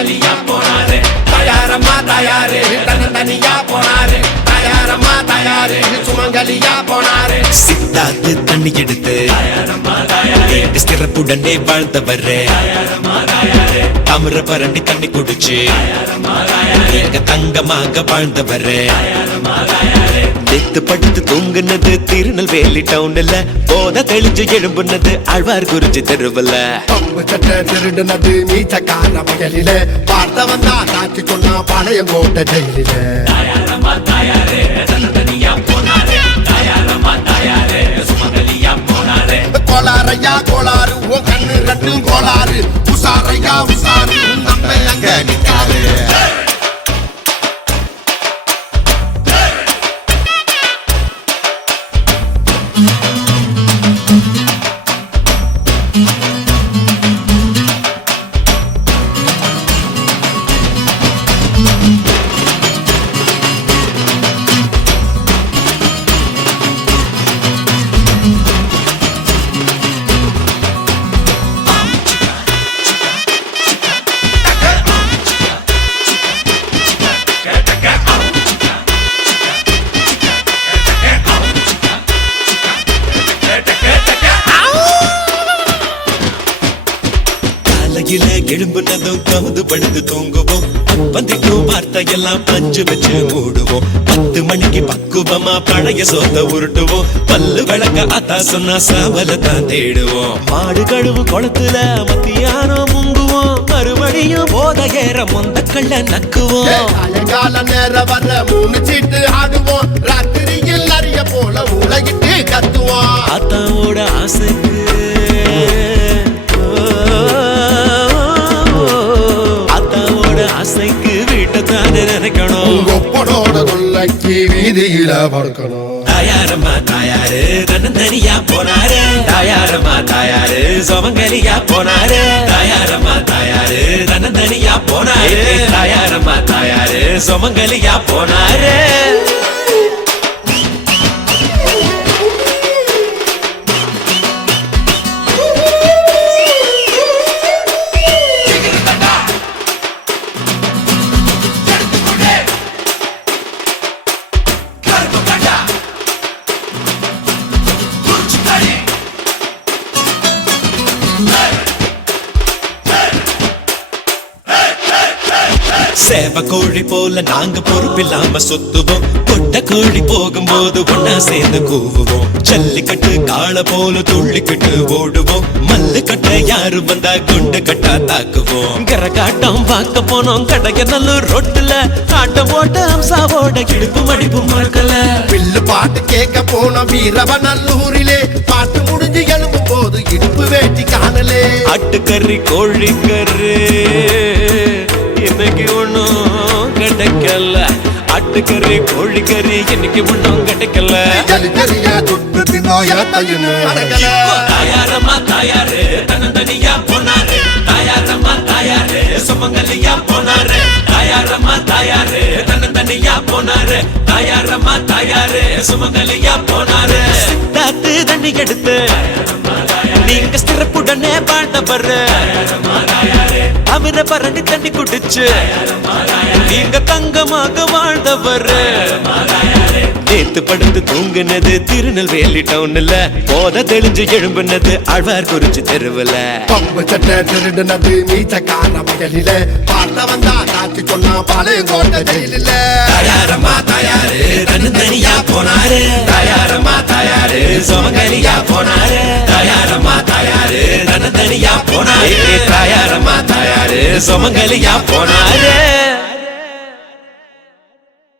சுமங்கலியா போனாரு. தயாரம்மா தயாரு தனியா போனாரு. தயாரம்மா தயாரு சுமங்கலியா போனாரு. சித்தாத்து தண்ணி எடுத்து சிறப்புடனே வாழ்ந்தவரே தாமிர பரணி தண்ணி குடிச்சு தங்கமாக வாழ்ந்தவரே நெத்து படுத்து தூங்குனது திருநெல்வேலி டவுன்ல போத தெளிஞ்சு எழும்புனது ஆழ்வார் குறிஞ்சி தெருவுல பம்பு சட்டை திருடுனது மீச்சக்கார வயலில பார்த்தவன் தான் காட்சி சொன்னா பாளையங்கோட்டை ஜெயிலில கோளாரையா கோளாறு உன் கண்ணு ரெண்டும் கோளாறு உசாரையா உசாரு நம்ம அங்க நிக்காரு. எழும்புனதும் கவுது படுத்து தூங்குவோம் வந்துட்டும் வார்த்தையெல்லாம் பஞ்சு வச்சு மூடுவோம் 10 மணிக்கு பக்குவமா பழைய சோத்த உருட்டுவோம் பல்லு விளக்க அத்தா சொன்னா சாவல தான் தேடுவோம் மாடு கழுவு குளத்துல மத்தியானம் முங்குவோம் மறுபடியும் போத ஏற மொந்த கள்ள நக்குவோம் கால நேரம் வர 3 சீட்டு ஆடுவோம் ராத்திரியில் அறிய போல உலகிட்டு கத்துவோம் அத்தாவோட ஆசைக்கு ஆசைக்கு வீட்டை தானே நினைக்கணும் கொப்பனோட தொல்லைக்கு வீதியில படுக்கணும் தயாரம்மா தயாரு தனியா போனாரு தயாரம்மா தயாரு சுமங்கலியா போனாரு தயாரம்மா தயாரு தனியா போனாரு தயாரம்மா தயாரு சுமங்கலியா போனாரு சேவ கோழி போல நாங்க பொறுப்பில்லாம சொத்துவோம் கொட்ட கோழி போகும்போது ஒன்னா சேர்ந்து கூவுவோம் ஜல்லிக்கட்டு காளை போல துள்ளிக்கிட்டு ஓடுவோம் மல்லு கட்ட யாரு வந்தா குண்டு கட்டா தாக்குவோம் கரகாட்டம் பார்க்க போனோம் கடைய நல்லூர் ரோட்டுல ஆட்டம் ஓட்ட அம்சாவோட இடுப்பு மடிப்பு மறக்கல பில்லு பாட்டு கேட்க போன வீரவநல்லூரிலே பாட்டு முடிஞ்சு எழுப்பும் போது இடுப்பு வேட்டி காணலே ஆட்டுக்கறி கோழிக்கறி இன்னைக்கு ஒண்ணும் கிடைக்கல ஆட்டுக்கறி கோழிக்கறி இன்னைக்கு ஒண்ணும் கிடைக்கல தயாரம்மா தயாரு தனியா போனாரு தயாரம்மா தயாரு சுமங்கலியா போனாரு தயாரம்மா தயாரு தனியா போனாரு தயாரம்மா தயாரு சுமங்கலியா போனாரு சித்தாத்து தண்ணி எடுத்து நீங்க சிறப்புடனே பாண்டவர் அவரை பரணி தண்ணி குடிச்சு நீங்க தங்கமாக வாழ்ந்தவர் நேத்து படுத்து தூங்குனது திருநெல்வேலி டவுன்ல போத தெளிஞ்சு எழும்புனது ஆழ்வார் குறிஞ்சி தெருவுல பம்பு சட்டை திருடுனது மீச்சக்கார வயலில பார்த்தவன் தான் காட்சி சொன்னா பாளையங்கோட்டை ஜெயிலில தயாரம்மா தயாரு தனியா போனாரு தயாரம்மா தயாரு சுமங்கலியா போனாரு தயாரம்மா தயாரு தனியா போனாரு தயாரம்மா தயாரு சுமங்கலியா போனாரு